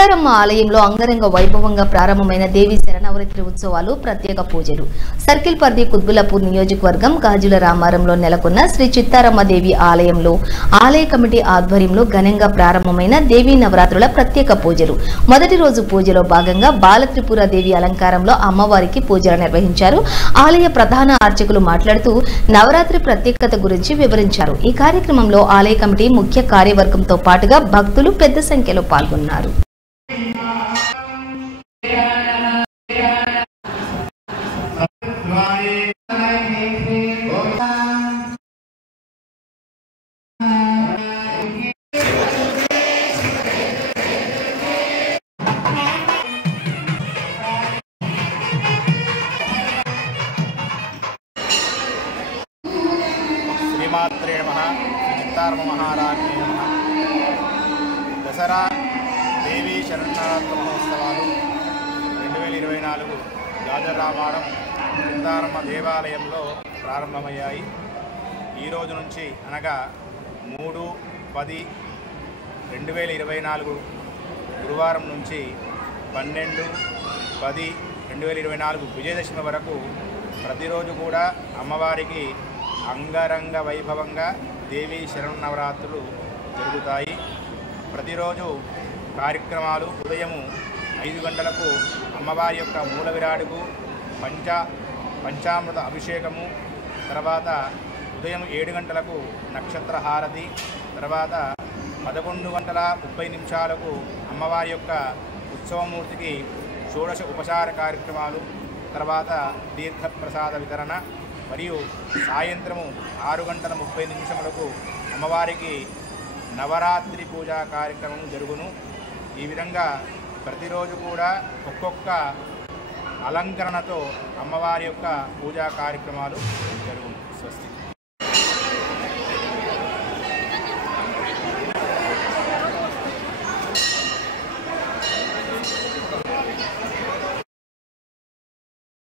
చిత్తారమ్మ ఆలయంలో అంగరంగ వైభవంగా ప్రారంభమైన దేవి శరణవరాత్రి ఉత్సవాలు ప్రత్యేక పూజలు. సర్కిల్ పరిధి కుత్బుల్లాపూర్ నియోజకవర్గం గాజుల రామారంలో నెలకొన్న శ్రీ చిత్తారమ్మ దేవి ఆలయంలో ఆలయ కమిటీ ఆధ్వర్యంలో ఘనంగా ప్రారంభమైన దేవీ నవరాత్రుల ప్రత్యేక పూజలు. మొదటి రోజు పూజలో భాగంగా బాలత్రిపుర దేవి అలంకారంలో అమ్మవారికి పూజలు నిర్వహించారు. ఆలయ ప్రధాన అర్చకులు మాట్లాడుతూ నవరాత్రి ప్రత్యేకత గురించి వివరించారు. ఈ కార్యక్రమంలో ఆలయ కమిటీ ముఖ్య కార్యవర్గంతో పాటుగా భక్తులు పెద్ద సంఖ్యలో పాల్గొన్నారు. శ్రీమాత్రే నమః. చిత్తారమ్మ మహారాజ్ఞే నమః. దసరా దేవీ శరణవరాత్రి మహోత్సవాలు 2024 గాజుల రామారం చిత్తారమ్మ దేవాలయంలో ప్రారంభమయ్యాయి. ఈరోజు నుంచి అనగా 3/10/2024 గురువారం నుంచి 12/10/2024 విజయదశమి వరకు ప్రతిరోజు కూడా అమ్మవారికి అంగరంగ వైభవంగా దేవీ శరణవరాత్రులు జరుగుతాయి. ప్రతిరోజు కార్యక్రమాలు ఉదయం 5 గంటలకు అమ్మవారి యొక్క మూల విరాడుకు పంచామృత అభిషేకము, తర్వాత ఉదయం 7 గంటలకు నక్షత్ర హారతి, తర్వాత 11:30 అమ్మవారి యొక్క ఉత్సవమూర్తికి షోడశ ఉపచార కార్యక్రమాలు, తర్వాత తీర్థప్రసాద వితరణ మరియు సాయంత్రము 6:30 అమ్మవారికి నవరాత్రి పూజా కార్యక్రమం జరుగును. ఈ విధంగా ప్రతిరోజు కూడా ఒక్కొక్క అలంకరణతో అమ్మవారి యొక్క పూజా కార్యక్రమాలు జరుగును. స్వస్తి.